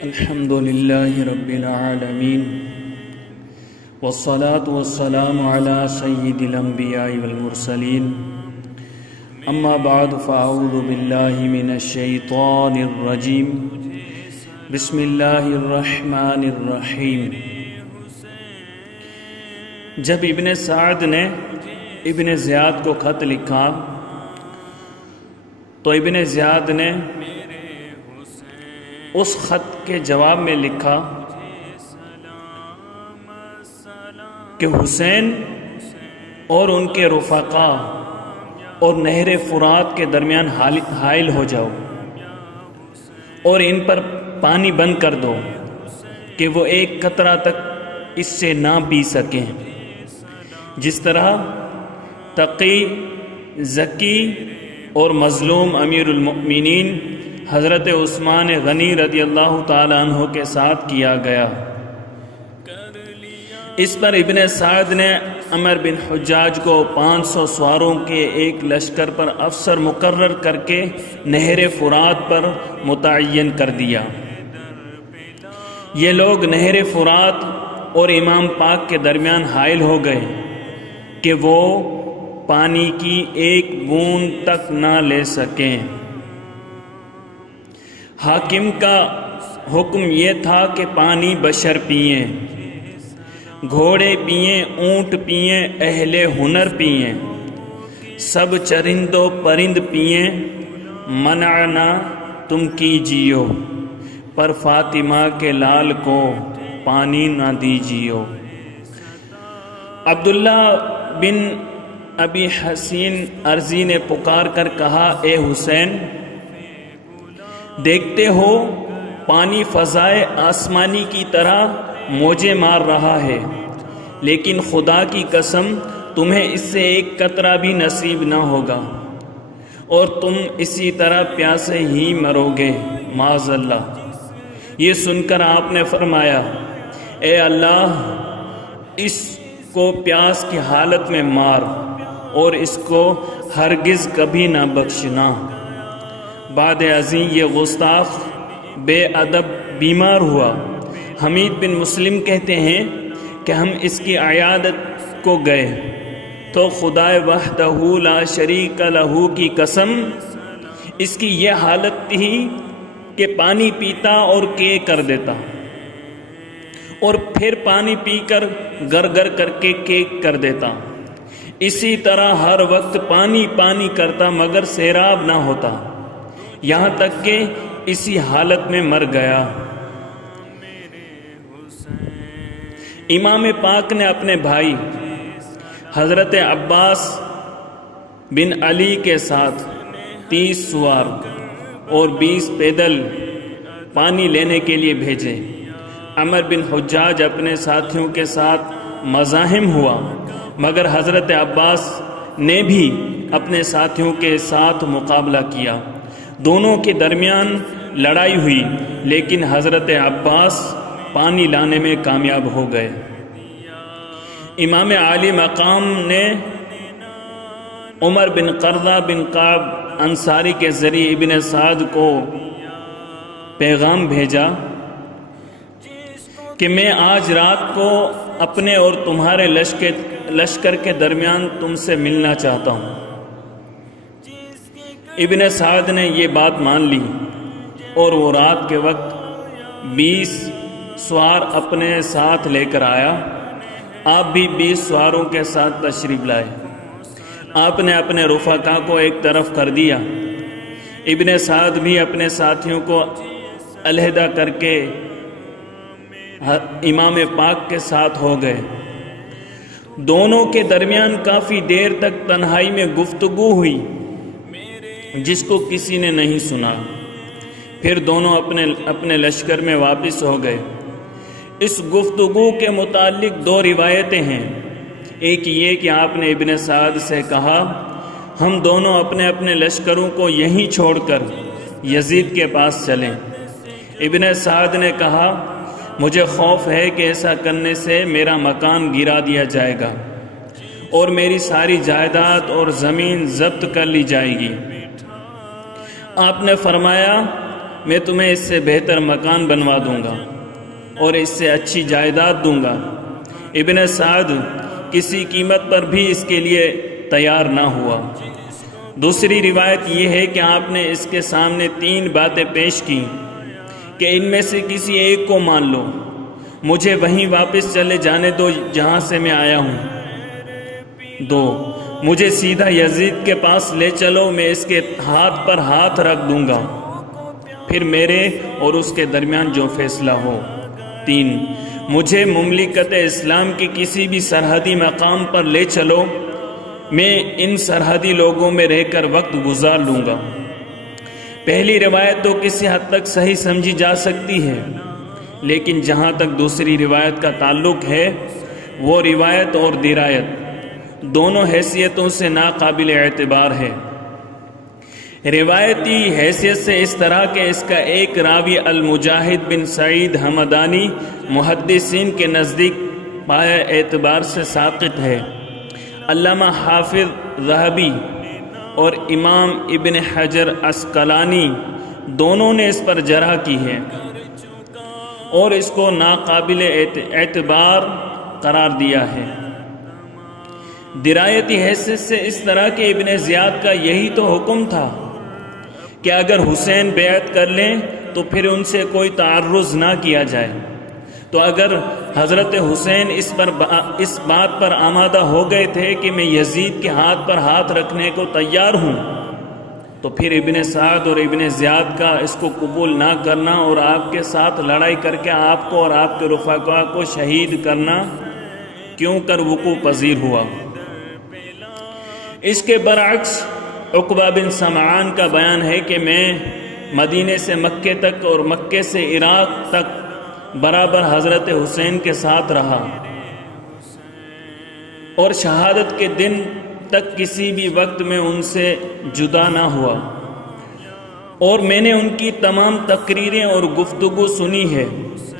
الحمد لله رب العالمين والصلاة والسلام على سيد الأنبياء والمرسلين أما بعد فأعوذ بالله من الشيطان الرجيم بسم الله الرحمن الرحيم۔ جب ابن سعد نے ابن زیاد کو خط لکھا تو ابن زیاد نے اس خط کے جواب میں لکھا کہ حسین اور ان کے رفقا اور نہر فرات کے درمیان حائل ہو جاؤ اور ان پر پانی بند کر دو کہ وہ ایک قطرہ تک اس سے نہ پی سکیں، جس طرح تقی، ذکی اور مظلوم امیر المؤمنین حضرت عثمان غنی رضی اللہ تعالی عنہ کے ساتھ کیا گیا۔ اس پر ابن سعد نے عمر بن حجاج کو 500 سواروں کے ایک لشکر پر افسر مقرر کر کے نہر فرات پر متعین کر دیا۔ یہ لوگ نہر فرات اور امام پاک کے درمیان حائل ہو گئے کہ وہ پانی کی ایک بوند تک نہ لے سکیں۔ حاکم کا حکم یہ تھا کہ پانی بشر پئیں، گھوڑے پئیں، اونٹ پئیں، اہل ہنر پئیں، سب چرند و پرند پئیں، منع نہ تم کیجیو، پر فاطمہ کے لال کو پانی نہ دیجیو۔ عبداللہ بن ابی حسین ارزی نے پکار کر کہا، اے حسین، دیکھتے ہو پانی فضائے آسمانی کی طرح موجیں مار رہا ہے، لیکن خدا کی قسم تمہیں اس سے ایک قطرہ بھی نصیب نہ ہوگا اور تم اسی طرح پیاسے ہی مرو گے معاذ اللہ۔ یہ سن کر آپ نے فرمایا، اے اللہ، اس کو پیاس کی حالت میں مار اور اس کو ہرگز کبھی نہ بخشنا۔ بعد ازیں یہ گستاخ بے ادب بیمار ہوا۔ حمید بن مسلم کہتے ہیں کہ ہم اس کی عیادت کو گئے تو خدائے وحدہ لا شریک لہ کی قسم اس کی یہ حالت تھی کہ پانی پیتا اور کے کر دیتا اور پھر پانی پی کر گر کر کے کیک کر دیتا، اسی طرح ہر وقت پانی پانی کرتا مگر سیراب نہ ہوتا، یہاں تک کہ اسی حالت میں مر گیا۔ امام پاک نے اپنے بھائی حضرت عباس بن علی کے ساتھ 30 سوار اور 20 پیدل پانی لینے کے لیے بھیجے۔ عمر بن حجاج اپنے ساتھیوں کے ساتھ مزاحم ہوا، مگر حضرت عباس نے بھی اپنے ساتھیوں کے ساتھ مقابلہ کیا۔ دونوں کے درمیان لڑائی ہوئی، لیکن حضرت عباس پانی لانے میں کامیاب ہو گئے۔ امام عالی مقام نے عمر بن قرظہ بن کعب انصاری کے ذریعے ابن سعد کو پیغام بھیجا کہ میں آج رات کو اپنے اور تمہارے لشکر کے درمیان تم سے ملنا چاہتا ہوں۔ ابن سعد نے یہ بات مان لی اور وہ رات کے وقت 20 سوار اپنے ساتھ لے کر آیا۔ آپ بھی 20 سواروں کے ساتھ تشریف لائے۔ آپ نے اپنے رفقا کو ایک طرف کر دیا، ابن سعد بھی اپنے ساتھیوں کو علیحدہ کر کے امام پاک کے ساتھ ہو گئے۔ دونوں کے درمیان کافی دیر تک تنہائی میں گفتگو ہوئی جس کو کسی نے نہیں سنا۔ پھر دونوں اپنے لشکر میں واپس ہو گئے۔ اس گفتگو کے متعلق 2 روایتیں ہیں۔ ایک یہ کہ آپ نے ابن سعد سے کہا، ہم دونوں اپنے لشکروں کو یہیں چھوڑ کر یزید کے پاس چلیں۔ ابن سعد نے کہا، مجھے خوف ہے کہ ایسا کرنے سے میرا مکان گرا دیا جائے گا اور میری ساری جائیداد اور زمین ضبط کر لی جائے گی۔ آپ نے فرمایا، میں تمہیں اس سے بہتر مکان بنوا دوں گا اور اس سے اچھی جائیداد دوں گا۔ ابن سعد کسی قیمت پر بھی اس کے لیے تیار نہ ہوا۔ دوسری روایت یہ ہے کہ آپ نے اس کے سامنے 3 باتیں پیش کی کہ ان میں سے کسی ایک کو مان لو، مجھے وہیں واپس چلے جانے دو جہاں سے میں آیا ہوں۔ 2، مجھے سیدھا یزید کے پاس لے چلو، میں اس کے ہاتھ پر ہاتھ رکھ دوں گا، پھر میرے اور اس کے درمیان جو فیصلہ ہو۔ 3، مجھے مملکت اسلام کے کسی بھی سرحدی مقام پر لے چلو، میں ان سرحدی لوگوں میں رہ کر وقت گزار لوں گا۔ پہلی روایت تو کسی حد تک صحیح سمجھی جا سکتی ہے، لیکن جہاں تک دوسری روایت کا تعلق ہے، وہ روایت اور درایت دونوں حیثیتوں سے ناقابل اعتبار ہے۔ روایتی حیثیت سے اس طرح کہ اس کا ایک راوی المجاہد بن سعید حمدانی محدثین کے نزدیک پایہ اعتبار سے ساقط ہے۔ علامہ حافظ ذہبی اور امام ابن حجر عسقلانی دونوں نے اس پر جرح کی ہے اور اس کو ناقابل اعتبار قرار دیا ہے۔ درایتی حیثیت سے اس طرح کے ابن زیاد کا یہی تو حکم تھا کہ اگر حسین بیعت کر لیں تو پھر ان سے کوئی تعرض نہ کیا جائے۔ تو اگر حضرت حسین اس بات پر آمادہ ہو گئے تھے کہ میں یزید کے ہاتھ پر ہاتھ رکھنے کو تیار ہوں، تو پھر ابن سعد اور ابن زیاد کا اس کو قبول نہ کرنا اور آپ کے ساتھ لڑائی کر کے آپ کو اور آپ کے رفقا کو شہید کرنا کیوں کر وقوع پذیر ہوا۔ اس کے برعکس عقبہ بن سمعان کا بیان ہے کہ میں مدینے سے مکے تک اور مکے سے عراق تک برابر حضرت حسین کے ساتھ رہا اور شہادت کے دن تک کسی بھی وقت میں ان سے جدا نہ ہوا، اور میں نے ان کی تمام تقریریں اور گفتگو سنی ہے،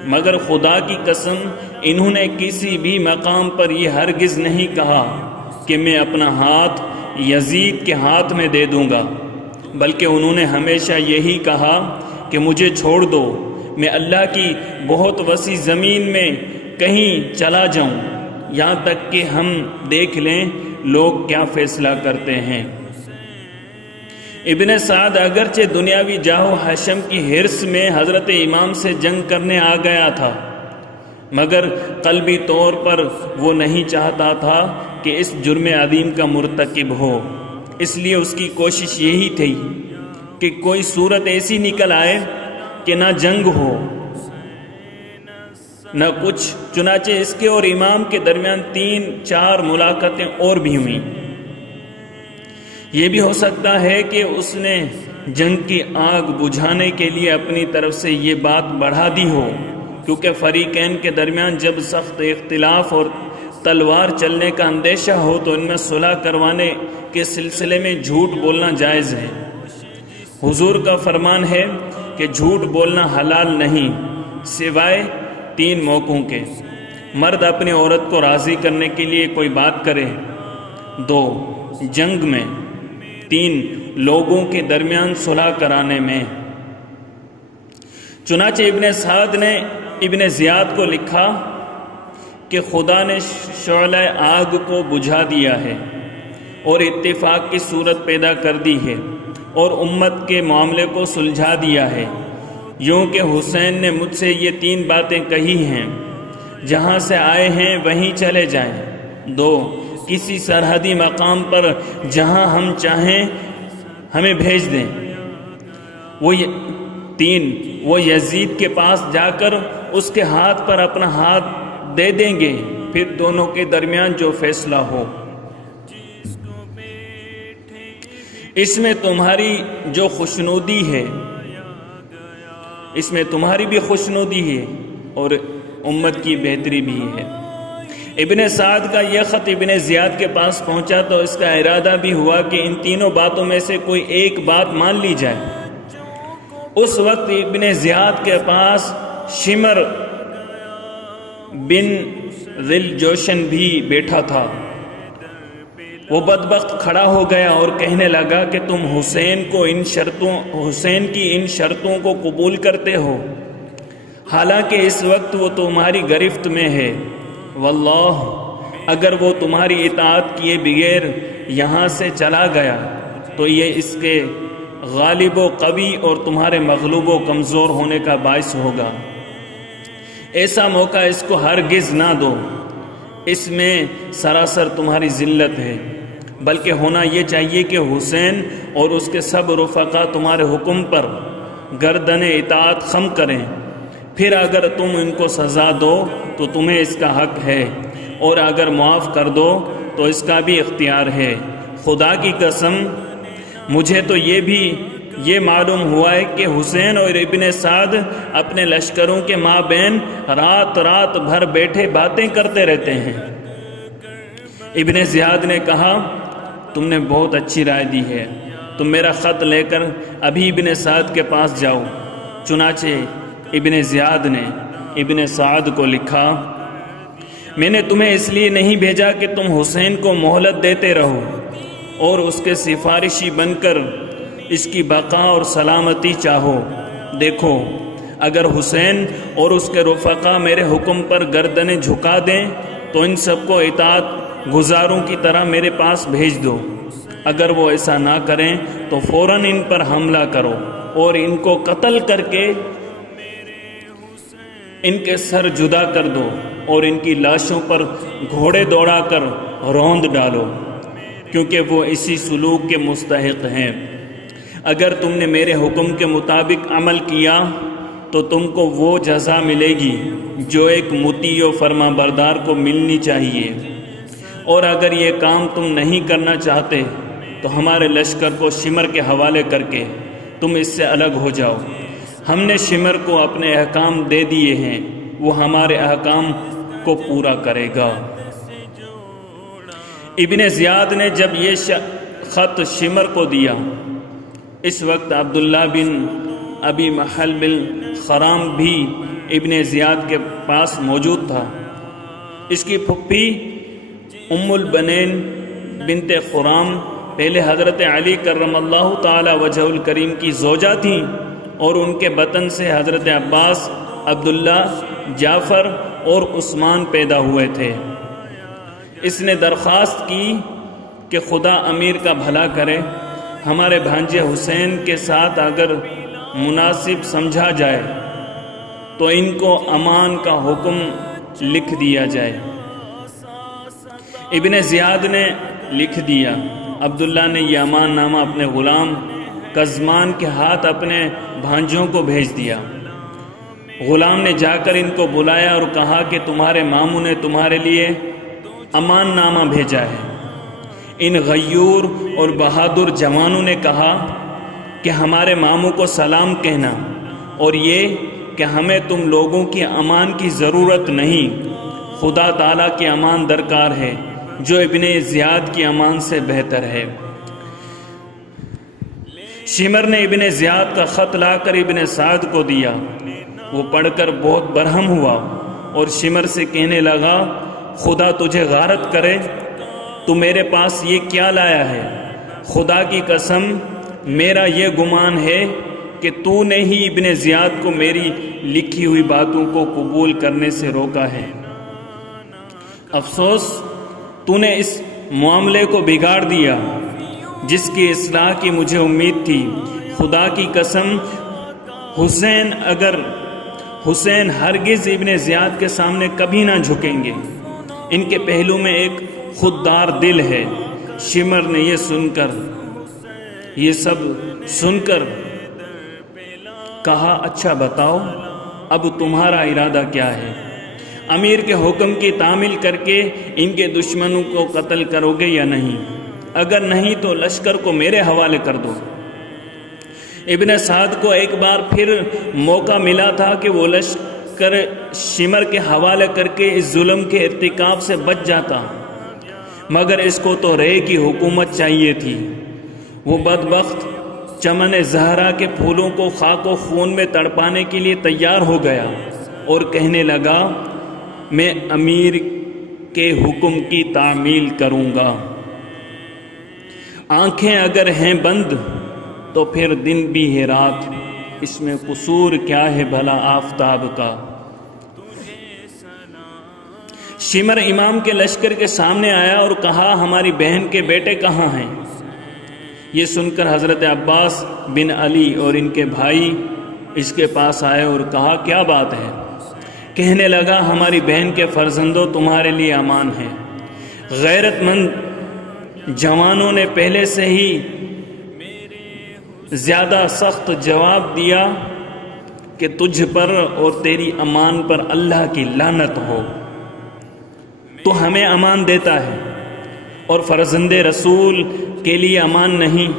مگر خدا کی قسم انہوں نے کسی بھی مقام پر یہ ہرگز نہیں کہا کہ میں اپنا ہاتھ یزید کے ہاتھ میں دے دوں گا، بلکہ انہوں نے ہمیشہ یہی کہا کہ مجھے چھوڑ دو، میں اللہ کی بہت وسیع زمین میں کہیں چلا جاؤں، یہاں تک کہ ہم دیکھ لیں لوگ کیا فیصلہ کرتے ہیں۔ ابن سعد اگرچہ دنیاوی جاہ و حشم کی حرص میں حضرت امام سے جنگ کرنے آ گیا تھا، مگر قلبی طور پر وہ نہیں چاہتا تھا کہ اس جرم عظیم کا مرتکب ہو، اس لیے اس کی کوشش یہی تھی کہ کوئی صورت ایسی نکل آئے کہ نہ جنگ ہو نہ کچھ۔ چنانچہ اس کے اور امام کے درمیان 3-4 ملاقاتیں اور بھی ہوئیں۔ یہ بھی ہو سکتا ہے کہ اس نے جنگ کی آگ بجھانے کے لیے اپنی طرف سے یہ بات بڑھا دی ہو، کیونکہ فریقین کے درمیان جب سخت اختلاف اور تلوار چلنے کا اندیشہ ہو تو ان میں صلح کروانے کے سلسلے میں جھوٹ بولنا جائز ہے۔ حضور کا فرمان ہے کہ جھوٹ بولنا حلال نہیں سوائے 3 موقعوں کے: مرد اپنی عورت کو راضی کرنے کے لیے کوئی بات کرے، 2 جنگ میں، 3 لوگوں کے درمیان صلح کرانے میں۔ چنانچہ ابن سعد نے ابن زیاد کو لکھا کہ خدا نے شعلہ آگ کو بجھا دیا ہے اور اتفاق کی صورت پیدا کر دی ہے اور امت کے معاملے کو سلجھا دیا ہے، یوں کہ حسین نے مجھ سے یہ 3 باتیں کہی ہیں: جہاں سے آئے ہیں وہیں چلے جائیں، 2 کسی سرحدی مقام پر جہاں ہم چاہیں ہمیں بھیج دیں، 3 وہ یزید کے پاس جا کر اس کے ہاتھ پر اپنا ہاتھ دے دیں گے، پھر دونوں کے درمیان جو فیصلہ ہو۔ اس میں تمہاری جو خوشنودی ہے، اس میں تمہاری بھی خوشنودی ہے اور امت کی بہتری بھی ہے۔ ابن سعد کا یہ خط ابن زیاد کے پاس پہنچا تو اس کا ارادہ بھی ہوا کہ ان تینوں باتوں میں سے کوئی ایک بات مان لی جائے۔ اس وقت ابن زیاد کے پاس شمر بن ذل جوشن بھی بیٹھا تھا۔ وہ بدبخت کھڑا ہو گیا اور کہنے لگا کہ تم حسین کی ان شرطوں کو قبول کرتے ہو، حالانکہ اس وقت وہ تمہاری گرفت میں ہے۔ واللہ اگر وہ تمہاری اطاعت کیے بغیر یہاں سے چلا گیا تو یہ اس کے غالب و قوی اور تمہارے مغلوب و کمزور ہونے کا باعث ہوگا۔ ایسا موقع اس کو ہرگز نہ دو، اس میں سراسر تمہاری ذلت ہے، بلکہ ہونا یہ چاہیے کہ حسین اور اس کے سب رفقا تمہارے حکم پر گردن اطاعت خم کریں، پھر اگر تم ان کو سزا دو تو تمہیں اس کا حق ہے، اور اگر معاف کر دو تو اس کا بھی اختیار ہے۔ خدا کی قسم مجھے تو یہ معلوم ہوا ہے کہ حسین اور ابن سعد اپنے لشکروں کے مابین رات بھر بیٹھے باتیں کرتے رہتے ہیں۔ ابن زیاد نے کہا تم نے بہت اچھی رائے دی ہے، تم میرا خط لے کر ابھی ابن سعد کے پاس جاؤ۔ چنانچہ ابن زیاد نے ابن سعد کو لکھا، میں نے تمہیں اس لیے نہیں بھیجا کہ تم حسین کو مہلت دیتے رہو اور اس کے سفارشی بن کر اس کی بقا اور سلامتی چاہو۔ دیکھو اگر حسین اور اس کے رفقا میرے حکم پر گردنیں جھکا دیں تو ان سب کو اطاعت گزاروں کی طرح میرے پاس بھیج دو، اگر وہ ایسا نہ کریں تو فوراً ان پر حملہ کرو اور ان کو قتل کر کے ان کے سر جدا کر دو اور ان کی لاشوں پر گھوڑے دوڑا کر روند ڈالو، کیونکہ وہ اسی سلوک کے مستحق ہیں۔ اگر تم نے میرے حکم کے مطابق عمل کیا تو تم کو وہ جزا ملے گی جو ایک مطیع و فرما بردار کو ملنی چاہیے، اور اگر یہ کام تم نہیں کرنا چاہتے تو ہمارے لشکر کو شمر کے حوالے کر کے تم اس سے الگ ہو جاؤ۔ ہم نے شمر کو اپنے احکام دے دیے ہیں، وہ ہمارے احکام کو پورا کرے گا۔ ابن زیاد نے جب یہ خط شمر کو دیا، اس وقت عبداللہ بن ابی محل بن خرام بھی ابن زیاد کے پاس موجود تھا۔ اس کی پھپھی ام البنین بنت خرام پہلے حضرت علی کرم اللہ تعالی وجہ الکریم کی زوجہ تھیں، اور ان کے بطن سے حضرت عباس، عبداللہ، جعفر اور عثمان پیدا ہوئے تھے۔ اس نے درخواست کی کہ خدا امیر کا بھلا کرے، ہمارے بھانجے حسین کے ساتھ اگر مناسب سمجھا جائے تو ان کو امان کا حکم لکھ دیا جائے۔ ابن زیاد نے لکھ دیا۔ عبداللہ نے یہ امان نامہ اپنے غلام کزمان کے ہاتھ اپنے بھانجوں کو بھیج دیا۔ غلام نے جا کر ان کو بلایا اور کہا کہ تمہارے ماموں نے تمہارے لیے امان نامہ بھیجا ہے۔ ان غیور اور بہادر جوانوں نے کہا کہ ہمارے ماموں کو سلام کہنا، اور یہ کہ ہمیں تم لوگوں کی امان کی ضرورت نہیں، خدا تعالیٰ کی امان درکار ہے جو ابن زیاد کی امان سے بہتر ہے۔ شمر نے ابن زیاد کا خط لا کر ابن سعد کو دیا۔ وہ پڑھ کر بہت برہم ہوا اور شمر سے کہنے لگا، خدا تجھے غارت کرے، تو میرے پاس یہ کیا لایا ہے؟ خدا کی قسم میرا یہ گمان ہے کہ تو نے ہی ابن زیاد کو میری لکھی ہوئی باتوں کو قبول کرنے سے روکا ہے۔ افسوس تو نے اس معاملے کو بگاڑ دیا جس کی اصلاح کی مجھے امید تھی۔ خدا کی قسم حسین ہرگز ابن زیاد کے سامنے کبھی نہ جھکیں گے، ان کے پہلو میں ایک خوددار دل ہے۔ شمر نے یہ سب سن کر کہا، اچھا بتاؤ اب تمہارا ارادہ کیا ہے؟ امیر کے حکم کی تعمیل کر کے ان کے دشمنوں کو قتل کرو گے یا نہیں؟ اگر نہیں تو لشکر کو میرے حوالے کر دو۔ ابن سعد کو ایک بار پھر موقع ملا تھا کہ وہ لشکر شمر کے حوالے کر کے اس ظلم کے ارتکاب سے بچ جاتا، مگر اس کو تو رے کی حکومت چاہیے تھی۔ وہ بدبخت چمن زہرا کے پھولوں کو خاک و خون میں تڑپانے کے لیے تیار ہو گیا اور کہنے لگا، میں امیر کے حکم کی تعمیل کروں گا۔ آنکھیں اگر ہیں بند تو پھر دن بھی ہے رات، اس میں قصور کیا ہے بھلا آفتاب کا۔ شمر امام کے لشکر کے سامنے آیا اور کہا ہماری بہن کے بیٹے کہاں ہیں؟ یہ سن کر حضرت عباس بن علی اور ان کے بھائی اس کے پاس آئے اور کہا کیا بات ہے؟ کہنے لگا ہماری بہن کے فرزندوں تمہارے لیے امان ہیں۔ غیرت مند جوانوں نے پہلے سے ہی زیادہ سخت جواب دیا کہ تجھ پر اور تیری امان پر اللہ کی لعنت ہو، تو ہمیں امان دیتا ہے اور فرزند رسول کے لیے امان نہیں۔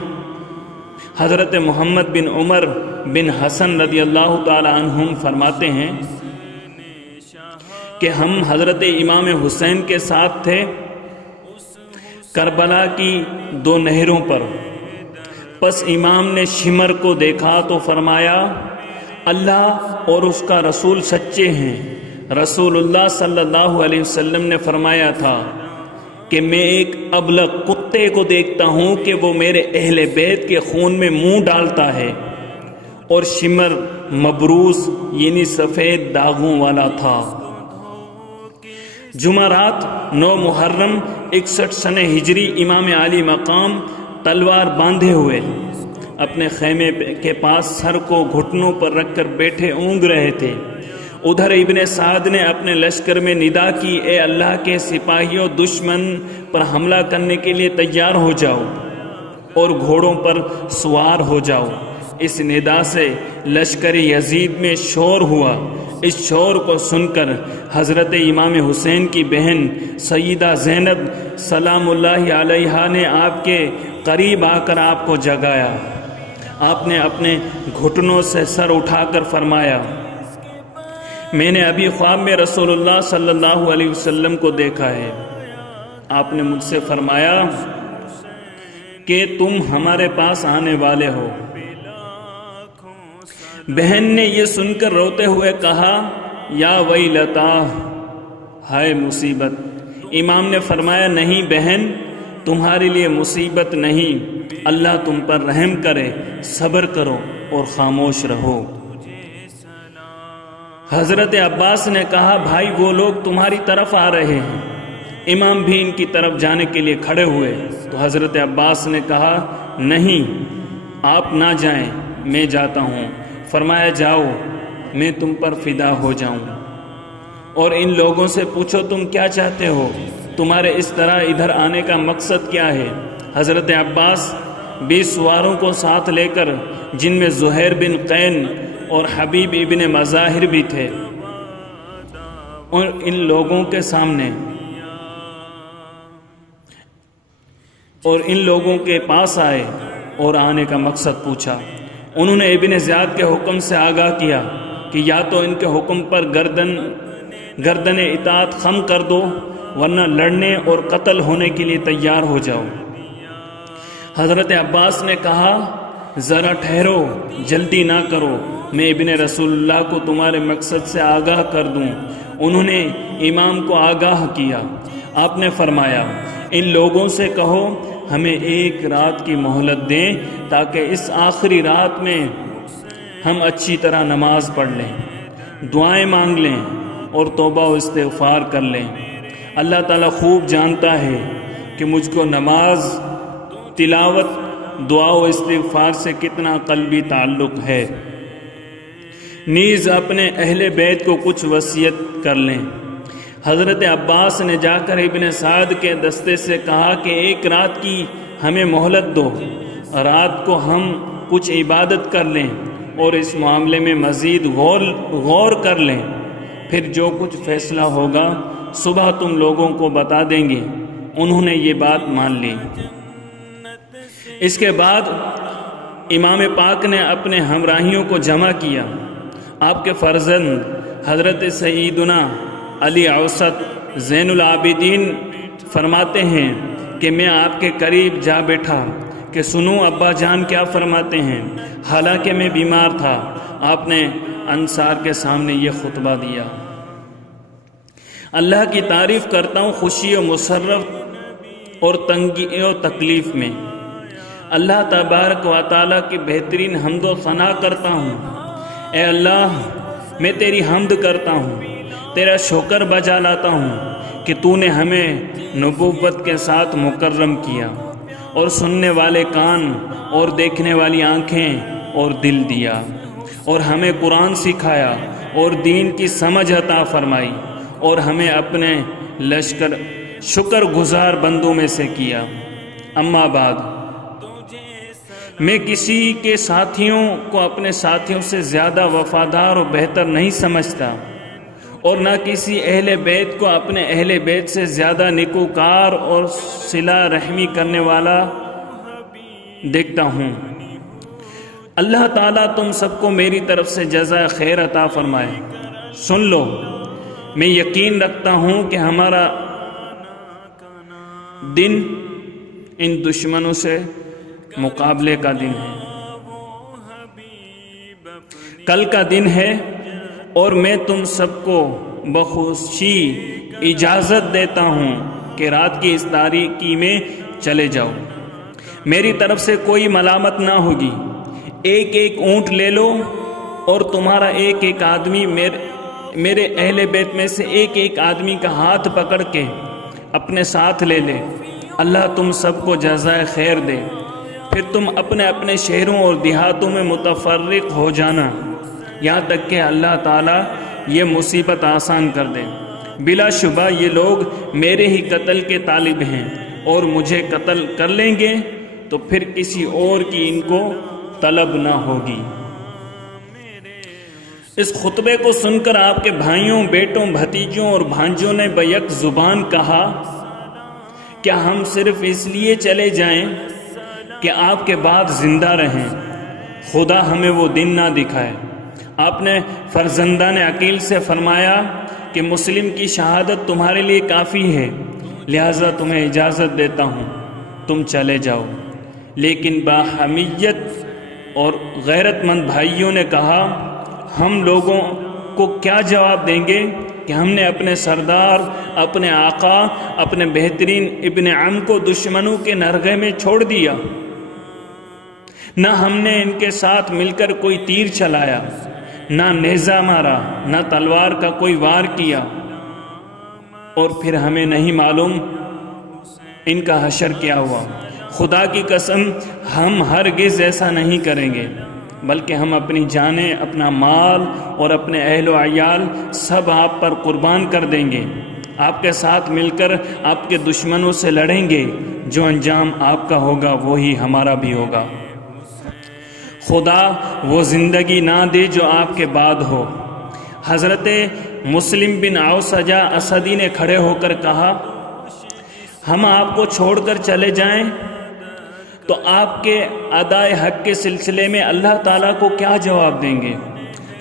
حضرت محمد بن عمر بن حسن رضی اللہ تعالی عنہم فرماتے ہیں کہ ہم حضرت امام حسین کے ساتھ تھے کربلا کی 2 نہروں پر۔ پس امام نے شمر کو دیکھا تو فرمایا اللہ اور اس کا رسول سچے ہیں۔ رسول اللہ صلی اللہ علیہ وسلم نے فرمایا تھا کہ میں ایک ابلغ کتے کو دیکھتا ہوں کہ وہ میرے اہل بیت کے خون میں منہ ڈالتا ہے، اور شمر مبروس یعنی سفید داغوں والا تھا۔ جمعرات 9 محرم 61 سن ہجری امام علی مقام تلوار باندھے ہوئے اپنے خیمے کے پاس سر کو گھٹنوں پر رکھ کر بیٹھے اونگ رہے تھے۔ ادھر ابن سعد نے اپنے لشکر میں ندا کی اے اللہ کے سپاہیوں، دشمن پر حملہ کرنے کے لیے تیار ہو جاؤ اور گھوڑوں پر سوار ہو جاؤ۔ اس ندا سے لشکر یزید میں شور ہوا۔ اس شور کو سن کر حضرت امام حسین کی بہن سیدہ زینب سلام اللہ علیہا نے آپ کے قریب آ کر آپ کو جگایا۔ آپ نے اپنے گھٹنوں سے سر اٹھا کر فرمایا میں نے ابھی خواب میں رسول اللہ صلی اللہ علیہ وسلم کو دیکھا ہے۔ آپ نے مجھ سے فرمایا کہ تم ہمارے پاس آنے والے ہو۔ بہن نے یہ سن کر روتے ہوئے کہا یا ویلتا، ہائے مصیبت۔ امام نے فرمایا نہیں بہن، تمہارے لیے مصیبت نہیں، اللہ تم پر رحم کرے، صبر کرو اور خاموش رہو۔ حضرت عباس نے کہا بھائی وہ لوگ تمہاری طرف آ رہے ہیں۔ امام بھی ان کی طرف جانے کے لیے کھڑے ہوئے تو حضرت عباس نے کہا نہیں، آپ نہ جائیں، میں جاتا ہوں۔ فرمایا جاؤ، میں تم پر فدا ہو جاؤں، اور ان لوگوں سے پوچھو تم کیا چاہتے ہو، تمہارے اس طرح ادھر آنے کا مقصد کیا ہے۔ حضرت عباس 20 سواروں کو ساتھ لے کر، جن میں زہیر بن قین اور حبیب ابن مظاہر بھی تھے، اور ان لوگوں کے سامنے اور ان لوگوں کے پاس آئے اور آنے کا مقصد پوچھا۔ انہوں نے ابن زیاد کے حکم سے آگاہ کیا کہ یا تو ان کے حکم پر گردن اطاعت خم کر دو، ورنہ لڑنے اور قتل ہونے کے لیے تیار ہو جاؤ۔ حضرت عباس نے کہا ذرا ٹھہرو، جلدی نہ کرو، میں ابن رسول اللہ کو تمہارے مقصد سے آگاہ کر دوں۔ انہوں نے امام کو آگاہ کیا۔ آپ نے فرمایا ان لوگوں سے کہو ہمیں 1 رات کی مہلت دیں تاکہ اس آخری رات میں ہم اچھی طرح نماز پڑھ لیں، دعائیں مانگ لیں اور توبہ و استغفار کر لیں۔ اللہ تعالیٰ خوب جانتا ہے کہ مجھ کو نماز، تلاوت، دعا و استغفار سے کتنا قلبی تعلق ہے۔ نیز اپنے اہل بیت کو کچھ وصیت کر لیں۔ حضرت عباس نے جا کر ابن سعد کے دستے سے کہا کہ 1 رات کی ہمیں مہلت دو، رات کو ہم کچھ عبادت کر لیں اور اس معاملے میں مزید غور کر لیں، پھر جو کچھ فیصلہ ہوگا صبح تم لوگوں کو بتا دیں گے۔ انہوں نے یہ بات مان لی۔ اس کے بعد امام پاک نے اپنے ہمراہیوں کو جمع کیا۔ آپ کے فرزند حضرت سیدنا علی اوسط زین العابدین فرماتے ہیں کہ میں آپ کے قریب جا بیٹھا کہ سنو ابا جان کیا فرماتے ہیں، حالانکہ میں بیمار تھا۔ آپ نے انصار کے سامنے یہ خطبہ دیا: اللہ کی تعریف کرتا ہوں خوشی و مسرت اور تنگی و تکلیف میں، اللہ تبارک و تعالیٰ کی بہترین حمد و ثنا کرتا ہوں۔ اے اللہ، میں تیری حمد کرتا ہوں، تیرا شکر بجا لاتا ہوں کہ تو نے ہمیں نبوت کے ساتھ مکرم کیا اور سننے والے کان اور دیکھنے والی آنکھیں اور دل دیا، اور ہمیں قرآن سکھایا اور دین کی سمجھ عطا فرمائی، اور ہمیں اپنے لشکر شکر گزار بندوں میں سے کیا۔ اما بعد، میں کسی کے ساتھیوں کو اپنے ساتھیوں سے زیادہ وفادار اور بہتر نہیں سمجھتا، اور نہ کسی اہل بیت کو اپنے اہل بیت سے زیادہ نیکوکار اور صلہ رحمی کرنے والا دیکھتا ہوں۔ اللہ تعالیٰ تم سب کو میری طرف سے جزائے خیر عطا فرمائے۔ سن لو، میں یقین رکھتا ہوں کہ ہمارا دن ان دشمنوں سے مقابلے کا دن ہے، کل کا دن ہے، اور میں تم سب کو بخوشی اجازت دیتا ہوں کہ رات کی اس تاریکی میں چلے جاؤ۔ میری طرف سے کوئی ملامت نہ ہوگی۔ ایک ایک اونٹ لے لو، اور تمہارا ایک ایک آدمی میرے اہل بیت میں سے ایک ایک آدمی کا ہاتھ پکڑ کے اپنے ساتھ لے لے۔ اللہ تم سب کو جزائے خیر دے۔ پھر تم اپنے اپنے شہروں اور دیہاتوں میں متفرق ہو جانا، یہاں تک کہ اللہ تعالیٰ یہ مصیبت آسان کر دے۔ بلا شبہ یہ لوگ میرے ہی قتل کے طالب ہیں، اور مجھے قتل کر لیں گے تو پھر کسی اور کی ان کو طلب نہ ہوگی۔ اس خطبے کو سن کر آپ کے بھائیوں، بیٹوں، بھتیجوں اور بھانجوں نے بیک زبان کہا، کیا ہم صرف اس لیے چلے جائیں کہ آپ کے بعد زندہ رہیں؟ خدا ہمیں وہ دن نہ دکھائے۔ آپ نے فرزندان عقیل سے فرمایا کہ مسلم کی شہادت تمہارے لیے کافی ہے، لہذا تمہیں اجازت دیتا ہوں، تم چلے جاؤ۔ لیکن باحمیت اور غیرت مند بھائیوں نے کہا، ہم لوگوں کو کیا جواب دیں گے کہ ہم نے اپنے سردار، اپنے آقا، اپنے بہترین ابن عم کو دشمنوں کے نرغے میں چھوڑ دیا؟ نہ ہم نے ان کے ساتھ مل کر کوئی تیر چلایا، نہ نیزہ مارا، نہ تلوار کا کوئی وار کیا، اور پھر ہمیں نہیں معلوم ان کا حشر کیا ہوا۔ خدا کی قسم، ہم ہرگز ایسا نہیں کریں گے، بلکہ ہم اپنی جانیں، اپنا مال اور اپنے اہل و عیال سب آپ پر قربان کر دیں گے۔ آپ کے ساتھ مل کر آپ کے دشمنوں سے لڑیں گے، جو انجام آپ کا ہوگا وہی ہمارا بھی ہوگا۔ خدا وہ زندگی نہ دے جو آپ کے بعد ہو۔ حضرت مسلم بن اوسجہ اسدی نے کھڑے ہو کر کہا، ہم آپ کو چھوڑ کر چلے جائیں تو آپ کے ادائے حق کے سلسلے میں اللہ تعالیٰ کو کیا جواب دیں گے؟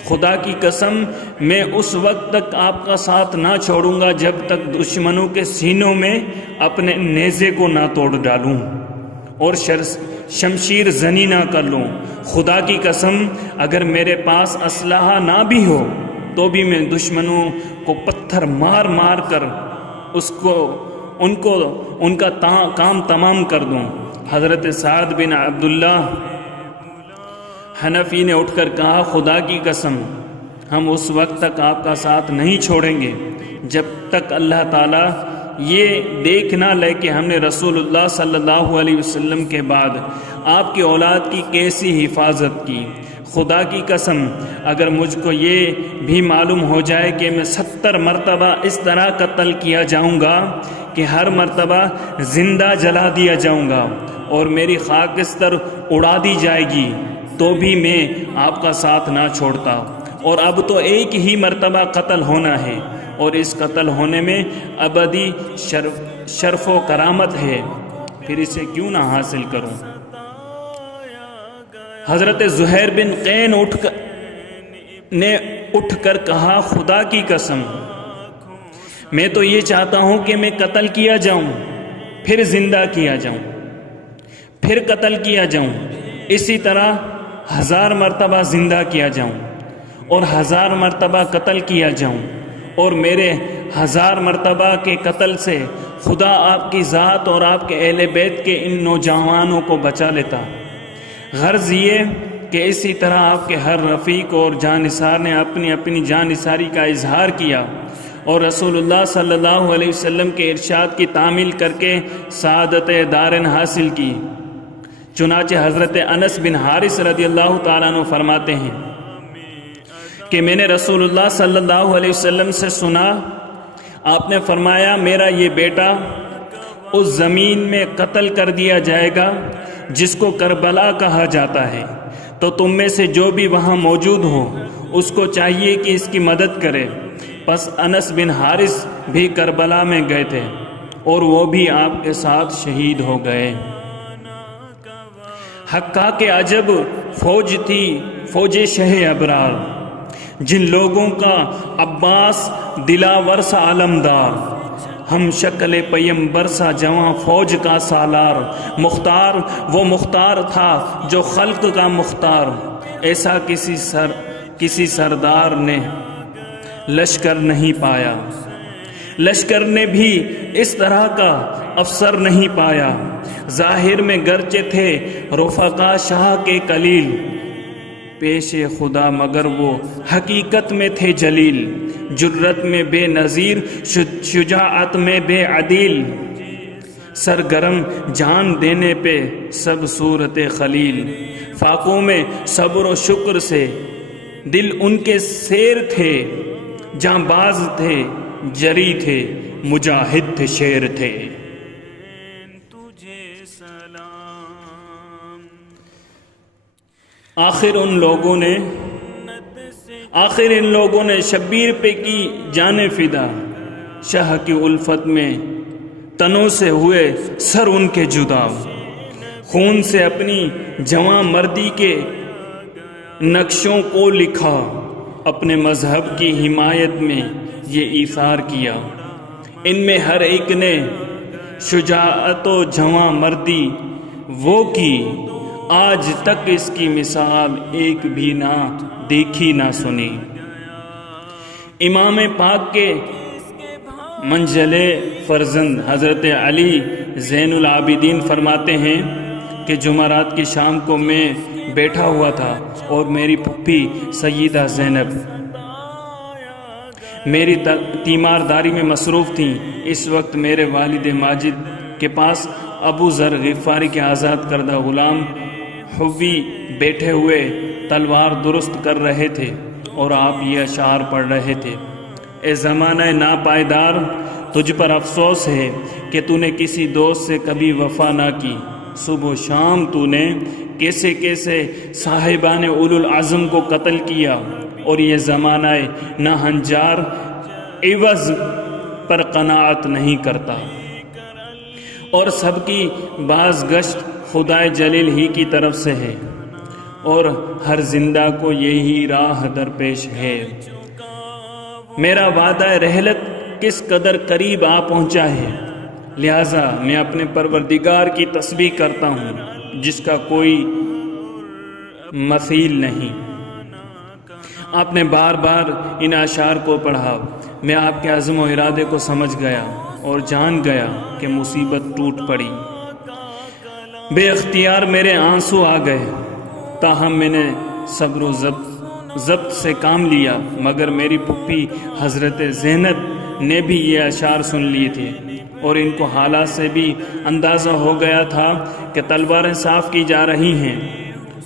خدا کی قسم، میں اس وقت تک آپ کا ساتھ نہ چھوڑوں گا جب تک دشمنوں کے سینوں میں اپنے نیزے کو نہ توڑ ڈالوں اور شمشیر زنی نہ کر لوں۔ خدا کی قسم، اگر میرے پاس اسلحہ نہ بھی ہو تو بھی میں دشمنوں کو پتھر مار مار کر ان کا کام تمام کر دوں۔ حضرت سعد بن عبداللہ حنفی نے اٹھ کر کہا، خدا کی قسم، ہم اس وقت تک آپ کا ساتھ نہیں چھوڑیں گے جب تک اللہ تعالیٰ یہ دیکھ نہ لے کہ ہم نے رسول اللہ صلی اللہ علیہ وسلم کے بعد آپ کی اولاد کی کیسی حفاظت کی۔ خدا کی قسم، اگر مجھ کو یہ بھی معلوم ہو جائے کہ میں 70 مرتبہ اس طرح قتل کیا جاؤں گا کہ ہر مرتبہ زندہ جلا دیا جاؤں گا اور میری خاکستر اڑا دی جائے گی، تو بھی میں آپ کا ساتھ نہ چھوڑتا۔ اور اب تو ایک ہی مرتبہ قتل ہونا ہے، اور اس قتل ہونے میں ابدی شرف و کرامت ہے، پھر اسے کیوں نہ حاصل کروں؟ حضرت زہیر بن قین نے اٹھ کر کہا، خدا کی قسم، میں تو یہ چاہتا ہوں کہ میں قتل کیا جاؤں، پھر زندہ کیا جاؤں، پھر قتل کیا جاؤں، اسی طرح 1000 مرتبہ زندہ کیا جاؤں اور 1000 مرتبہ قتل کیا جاؤں، اور میرے 1000 مرتبہ کے قتل سے خدا آپ کی ذات اور آپ کے اہل بیت کے ان نوجوانوں کو بچا لیتا۔ غرض یہ کہ اسی طرح آپ کے ہر رفیق اور جانثار نے اپنی اپنی جانثاری کا اظہار کیا اور رسول اللہ صلی اللہ علیہ وسلم کے ارشاد کی تعمیل کر کے سعادت دارین حاصل کی۔ چنانچہ حضرت انس بن حارث رضی اللہ تعالیٰ عنہ فرماتے ہیں کہ میں نے رسول اللہ صلی اللہ علیہ وسلم سے سنا، آپ نے فرمایا میرا یہ بیٹا اس زمین میں قتل کر دیا جائے گا جس کو کربلا کہا جاتا ہے، تو تم میں سے جو بھی وہاں موجود ہو اس کو چاہیے کہ اس کی مدد کرے۔ پس انس بن حارث بھی کربلا میں گئے تھے اور وہ بھی آپ کے ساتھ شہید ہو گئے۔ حقا کے عجب فوج تھی، فوج شہ ابرار، جن لوگوں کا عباس دلاور سا علمدار، ہم شکل پیمبر سا جواں فوج کا سالار، مختار وہ مختار تھا جو خلق کا مختار، ایسا کسی سردار نے لشکر نہیں پایا، لشکر نے بھی اس طرح کا افسر نہیں پایا، ظاہر میں گرچہ تھے رفقا شاہ کے قلیل، پیش خدا مگر وہ حقیقت میں تھے جلیل، جرت میں بے نظیر شجاعت میں بے عدیل، سرگرم جان دینے پہ سب صورت خلیل، فاقوں میں صبر و شکر سے دل ان کے سیر تھے، جاں باز تھے جری تھے مجاہد تھے شیر تھے۔ آخر ان لوگوں نے شبیر پہ کی جانیں فدا، شاہ کی الفت میں تنوں سے ہوئے سر ان کے جدا، خون سے اپنی جواں مردی کے نقشوں کو لکھا، اپنے مذہب کی حمایت میں یہ ایثار کیا، ان میں ہر ایک نے شجاعت و جواں مردی وہ کی، آج تک اس کی مثال ایک بھی نہ دیکھی نہ سنی۔ امام پاک کے منجلے فرزند حضرت علی زین العابدین فرماتے ہیں کہ جمعرات کی شام کو میں بیٹھا ہوا تھا اور میری پھپھی سیدہ زینب میری تیمارداری میں مصروف تھیں۔ اس وقت میرے والد ماجد کے پاس ابو ذر غفاری کے آزاد کردہ غلام حوی بیٹھے ہوئے تلوار درست کر رہے تھے اور آپ یہ اشعار پڑھ رہے تھے: اے زمانہ ناپائیدار، تجھ پر افسوس ہے کہ تو نے کسی دوست سے کبھی وفا نہ کی، صبح و شام تو نے کیسے کیسے صاحبان اولو العزم کو قتل کیا، اور یہ زمانہ ناہنجار عوض پر قناعت نہیں کرتا، اور سب کی بازگشت خدائے جلیل ہی کی طرف سے ہے، اور ہر زندہ کو یہی راہ درپیش ہے۔ میرا وعدہ رحلت کس قدر قریب آ پہنچا ہے، لہذا میں اپنے پروردگار کی تسبیح کرتا ہوں جس کا کوئی مثیل نہیں۔ آپ نے بار بار ان اشعار کو پڑھا، میں آپ کے عزم و ارادے کو سمجھ گیا اور جان گیا کہ مصیبت ٹوٹ پڑی، بے اختیار میرے آنسو آ گئے، تاہم میں نے صبر و ضبط سے کام لیا، مگر میری پھپھی حضرت زینب نے بھی یہ اشعار سن لیے تھے اور ان کو حالات سے بھی اندازہ ہو گیا تھا کہ تلواریں صاف کی جا رہی ہیں،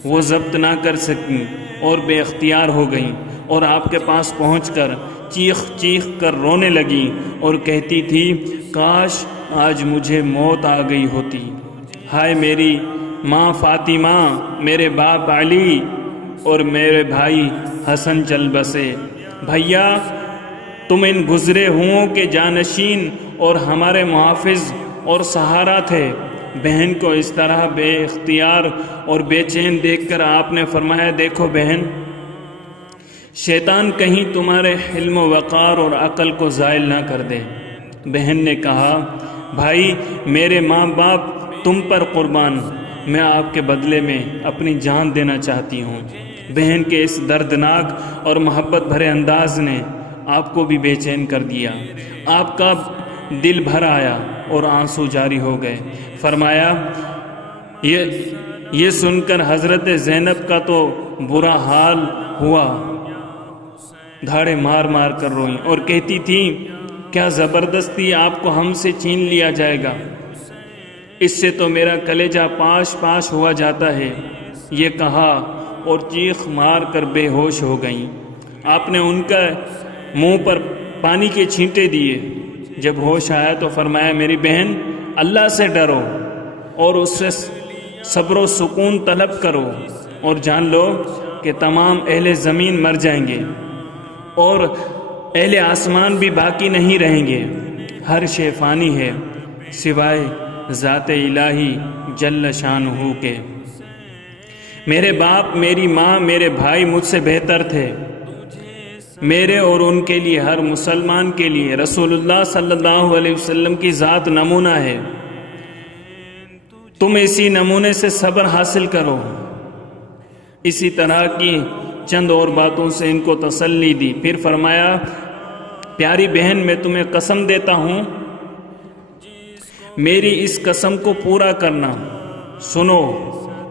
وہ ضبط نہ کر سکیں اور بے اختیار ہو گئیں، اور آپ کے پاس پہنچ کر چیخ چیخ کر رونے لگیں اور کہتی تھی کاش آج مجھے موت آ گئی ہوتی، ہائے میری ماں فاطمہ، میرے باپ علی اور میرے بھائی حسن چل بسے، بھیا تم ان گزرے ہوں کے جانشین اور ہمارے محافظ اور سہارا تھے۔ بہن کو اس طرح بے اختیار اور بے چین دیکھ کر آپ نے فرمایا دیکھو بہن، شیطان کہیں تمہارے حلم و وقار اور عقل کو زائل نہ کر دے۔ بہن نے کہا بھائی میرے ماں باپ تم پر قربان، میں آپ کے بدلے میں اپنی جان دینا چاہتی ہوں۔ بہن کے اس دردناک اور محبت بھرے انداز نے آپ کو بھی بے چین کر دیا، آپ کا دل بھر آیا اور آنسو جاری ہو گئے۔ فرمایا یہ سن کر حضرت زینب کا تو برا حال ہوا، دھاڑے مار مار کر روئیں اور کہتی تھیں کیا زبردستی آپ کو ہم سے چھین لیا جائے گا، اس سے تو میرا کلیجہ پاش پاش ہوا جاتا ہے۔ یہ کہا اور چیخ مار کر بے ہوش ہو گئیں۔ آپ نے ان کا منہ پر پانی کے چھینٹے دیے۔ جب ہوش آیا تو فرمایا میری بہن اللہ سے ڈرو اور اس سے صبر و سکون طلب کرو، اور جان لو کہ تمام اہل زمین مر جائیں گے اور اہل آسمان بھی باقی نہیں رہیں گے، ہر شے فانی ہے سوائے ذات الہی جل شانہ کے۔ میرے باپ، میری ماں، میرے بھائی مجھ سے بہتر تھے، میرے اور ان کے لیے، ہر مسلمان کے لیے رسول اللہ صلی اللہ علیہ وسلم کی ذات نمونہ ہے۔ تم اسی نمونے سے صبر حاصل کرو۔ اسی طرح کی چند اور باتوں سے ان کو تسلی دی۔ پھر فرمایا پیاری بہن میں تمہیں قسم دیتا ہوں، میری اس قسم کو پورا کرنا۔ سنو،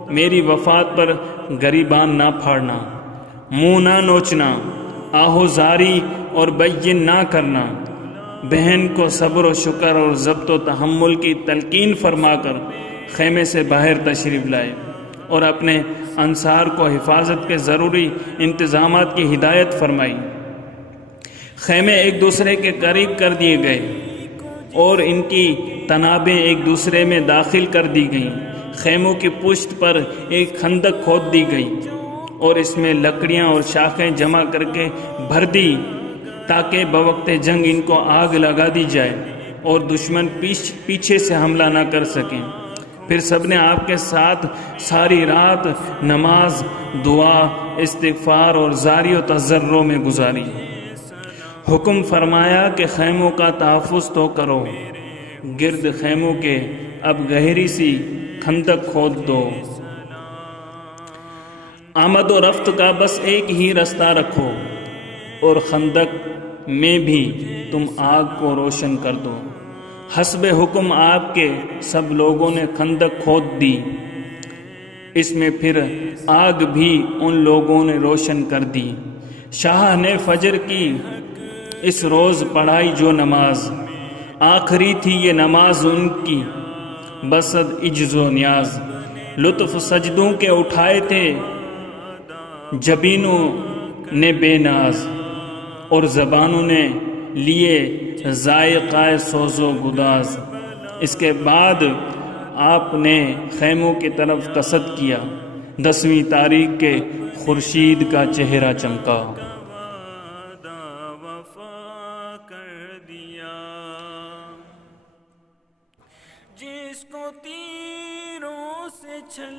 میری وفات پر گریبان نہ پھاڑنا، منہ نہ نوچنا، آہوزاری اور بیان نہ کرنا۔ بہن کو صبر و شکر اور ضبط و تحمل کی تلقین فرما کر خیمے سے باہر تشریف لائے اور اپنے انصار کو حفاظت کے ضروری انتظامات کی ہدایت فرمائی۔ خیمے ایک دوسرے کے قریب کر دیے گئے اور ان کی تنابیں ایک دوسرے میں داخل کر دی گئیں۔ خیموں کی پشت پر ایک خندق کھود دی گئی اور اس میں لکڑیاں اور شاخیں جمع کر کے بھر دی تاکہ بوقت جنگ ان کو آگ لگا دی جائے اور دشمن پیچھے سے حملہ نہ کر سکیں۔ پھر سب نے آپ کے ساتھ ساری رات نماز، دعا، استغفار اور زاری و تضرع میں گزاری۔ حکم فرمایا کہ خیموں کا تحفظ تو کرو، گرد خیموں کے اب گہری سی خندق کھود دو۔ آمد و رفت کا بس ایک ہی رستہ رکھو اور خندق میں بھی تم آگ کو روشن کر دو۔ حسب حکم آپ کے سب لوگوں نے خندق کھود دی، اس میں پھر آگ بھی ان لوگوں نے روشن کر دی۔ شاہ نے فجر کی اس روز پڑھائی جو نماز، آخری تھی یہ نماز ان کی بسد عجز و نیاز۔ لطف سجدوں کے اٹھائے تھے جبینوں نے بے ناز، اور زبانوں نے لیے ذائقہ سوز و گداز۔ اس کے بعد آپ نے خیموں کی طرف قصد کیا۔ 10ویں تاریخ کے خورشید کا چہرہ چمکا۔ جس کو تیروں سے چھل